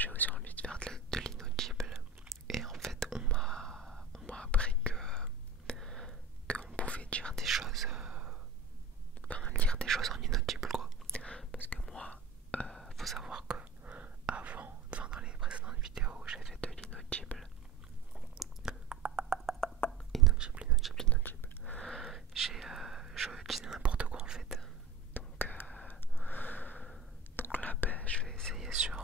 j'ai aussi envie de faire de l'inaudible. Et en fait, on m'a appris qu'on pouvait dire des choses, enfin lire des choses en inaudible quoi. Parce que moi, faut savoir que avant, enfin dans les précédentes vidéos, j'ai fait de l'inaudible. Inaudible. Je disais n'importe quoi en fait. Donc là, ben, je vais essayer sur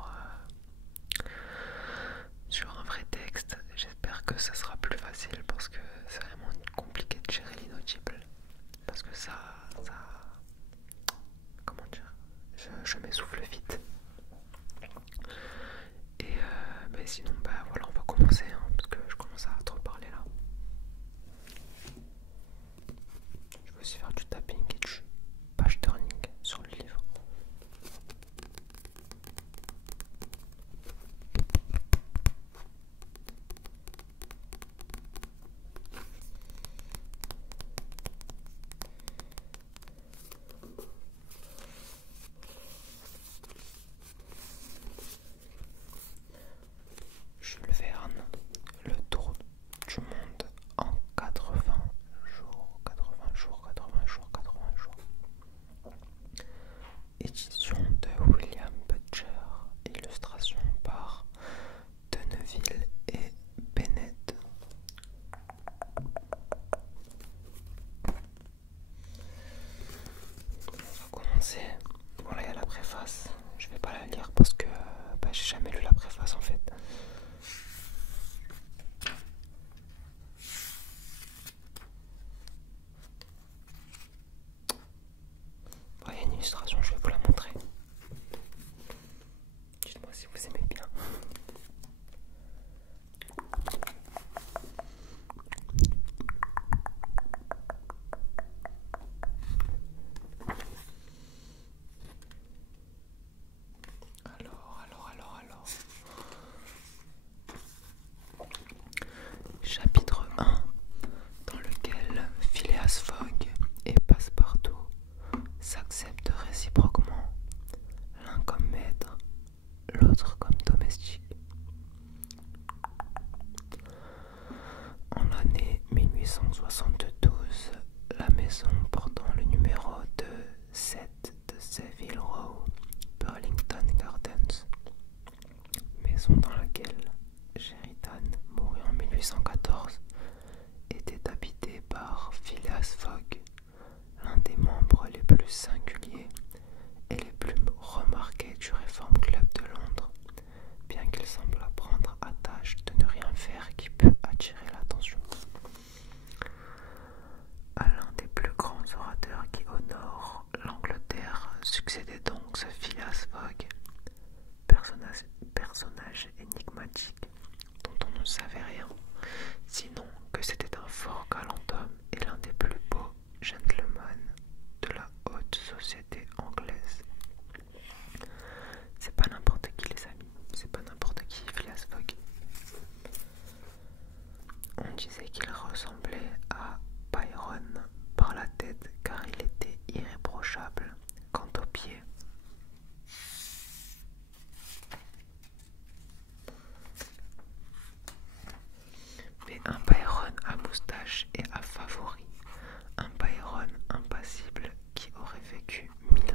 un vrai texte. J'espère que ça sera plus facile parce que c'est vraiment compliqué de gérer l'inaudible. Parce que ça comment dire, je m'essouffle vite. Et ben sinon, bah voilà, on va commencer hein, parce que je commence à trop parler là. Je vais aussi faire du tapping et du page turning sur le livre. Jules Verne, le tour du monde en 80 jours. Édition de William Butcher, illustration par Denneville et Bennett. On va commencer. Bon là il y a la préface, je vais pas la lire parce que bah, j'ai jamais lu la préface en fait. Bon, il y a une illustration, je vais vous la montrer. Dites-moi si vous aimez bien. Alors. Chapitre 1, dans lequel Phileas Fogg et Passepartout s'acceptent réciproquement, l'un comme maître, l'autre comme domestique. En l'année 1872, la maison portant le numéro de 7 de Savile Row, Burlington Gardens, maison dans laquelle Sheridan mourut en 1814, était habitée par Phileas Fogg, l'un des membres les plus singuliers et les plus remarqués du Reform Club de Londres, bien qu'il semble prendre à tâche de ne rien faire qui pût attirer l'attention. À l'un des plus grands orateurs qui honorent l'Angleterre succédait donc ce Phileas Fogg, personnage énigmatique dont on ne savait rien, sinon que c'était un fort galant homme et l'un des plus beaux gentlemen de la haute société anglaise. C'est pas n'importe qui les amis, c'est pas n'importe qui Phileas Fogg. On disait qu'il ressemblait à Byron par la tête car il était irréprochable quant aux pieds. Mais un Byron à moustache et à favori, un Byron impassible qui aurait vécu 1000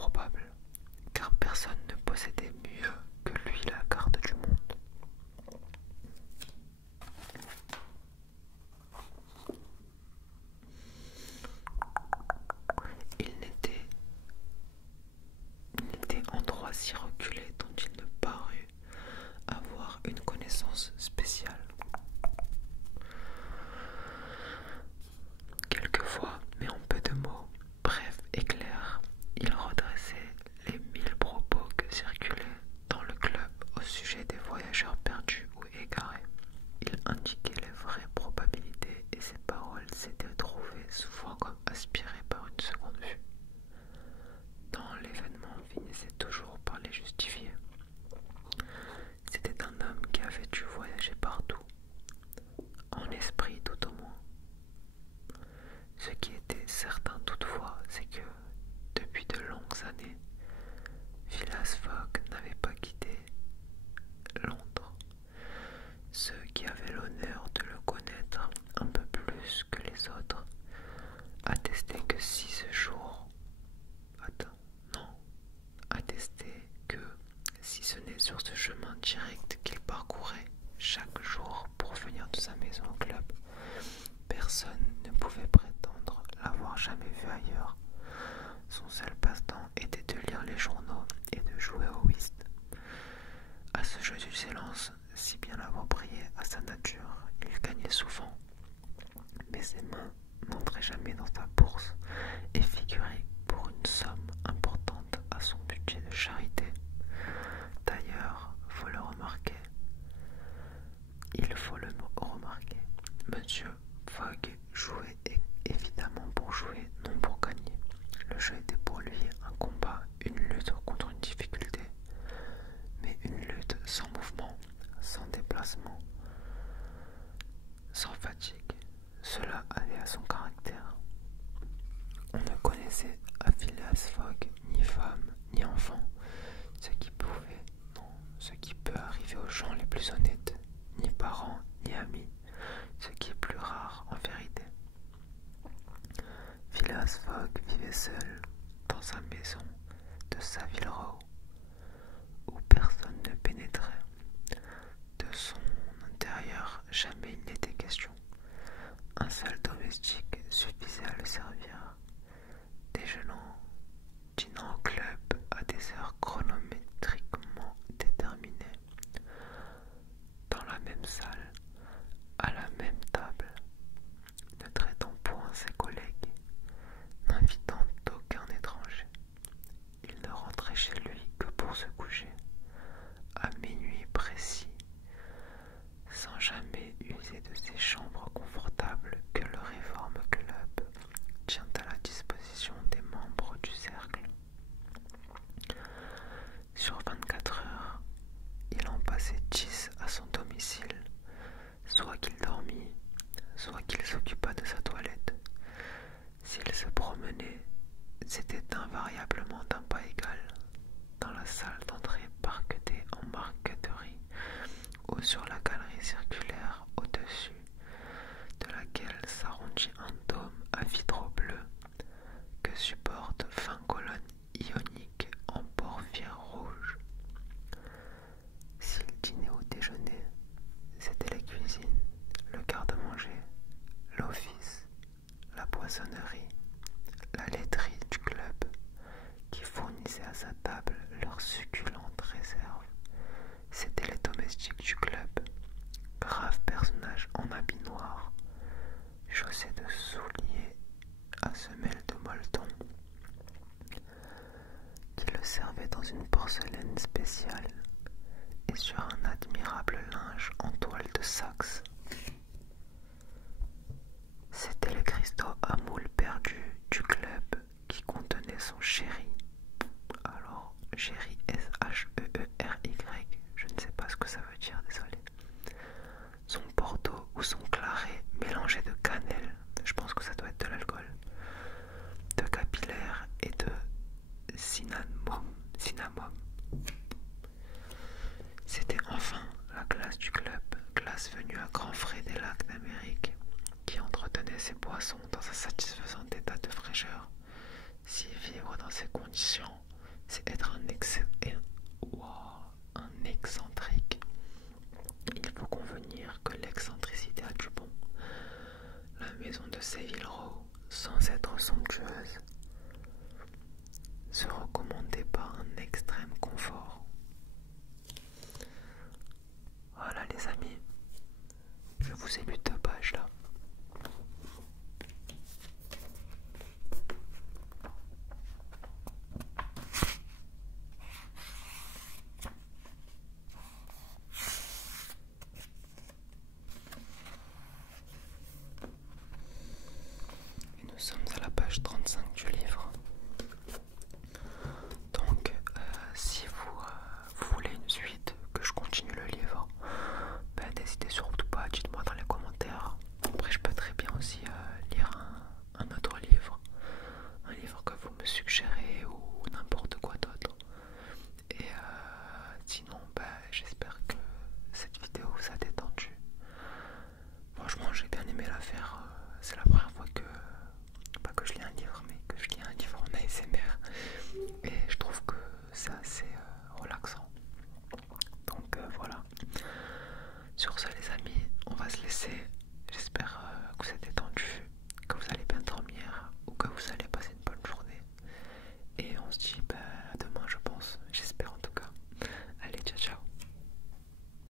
probable, car personne ne possédait mieux que lui la carte du monde. Il n'était endroit si reculé dont il ne parut avoir une connaissance spéciale. Quelquefois, mais en peu de mots, brefs et clairs, il redressait les 1000 propos que circulaient dans le club au sujet des voyageurs perdus ou égarés. Il indiquait les vraies probabilités et ses paroles s'étaient trouvées souvent comme aspirées par une seconde vue. Tant l'événement finissait toujours par les justifier. C'était un homme qui avait dû voyager partout, en esprit tout au moins. Ce qui était certain toutefois, c'est que, depuis de longues années, Phileas Fogg n'avait pas quitté Londres. Ceux qui avaient l'honneur de le connaître un peu plus que les autres attestaient que si ce jour... attestaient que si ce n'est sur ce chemin direct qu'il parcourait chaque jour pour venir de sa maison au club, personne ne pouvait prétendre l'avoir jamais vu ailleurs. Son seul passe-temps était de lire les journaux et de jouer au whist. À ce jeu du silence, si bien approprié à sa nature, il gagnait souvent, mais ses mains n'entraient jamais dans sa bourse et figuraient pour une somme importante à son budget de charité. D'ailleurs, il faut le remarquer, Monsieur Fogg jouait évidemment pour jouer, non pour gagner. Le jeu était pour lui un combat, une lutte contre une difficulté, mais une lutte sans mouvement, sans déplacement, sans fatigue. Cela allait à son caractère. On ne connaissait à Phileas Fogg ni femme ni enfant, ce qui peut arriver aux gens les plus honnêtes, ni parents ni amis, ce qui est plus rare en vérité. Phileas Fogg vivait seul dans sa maison de Savile Row, où personne ne pénétrait. De son intérieur, jamais il n'était question. Un seul domestique suffisait à le servir, déjeunant, dînant au club à des heures chronométriquement déterminées, dans la même salle, à la même table, ne traitant point ses collègues, n'invitant aucun étranger. Il ne rentrait chez lui que pour se coucher, à minuit précis, sans jamais user de ces chambres confortables que le Reform Club tient à la disposition des membres du cercle. Sur 24 heures, il en passait 10 à son domicile, soit qu'il dormît, soit qu'il s'occupât de sa toilette. S'il se promenait, c'était invariablement d'un pas égal, dans la salle d'entrée parquetée en marqueterie, ou sur la galerie circulaire au-dessus, de laquelle s'arrondit un dôme à vitraux bleus que supportent 20 colonnes ioniques en porphyre rouge. S'il dînait ou déjeunait, c'était les cuisines, le garde-manger, l'office, la poissonnerie, la laiterie du club, qui fournissaient à sa table leurs succulentes réserves. C'étaient les domestiques du club, graves personnages en habit noir, chaussés de souliers à semelles de molleton, qui le servaient dans une porcelaine spéciale et sur un admirable linge en toile de Saxe. C'était le cristaux à moule perdu du club qui contenait son chéri. Alors, chéri S-H-E-E-R-Y, je ne sais pas ce que ça veut dire, désolé. Son porto ou son claret mélangé de cannelle, je pense que ça doit être de l'alcool, de capillaire et de cinnamome. C'était enfin la glace du club, glace venue à grands frais des lacs d'Amérique, qui entretenait ses boissons dans un satisfaisant état de fraîcheur. Si vivre dans ces conditions se recommander par un extrême confort. Voilà les amis, je vous ai lu 2 pages là. Et nous sommes à la page 35 du livre.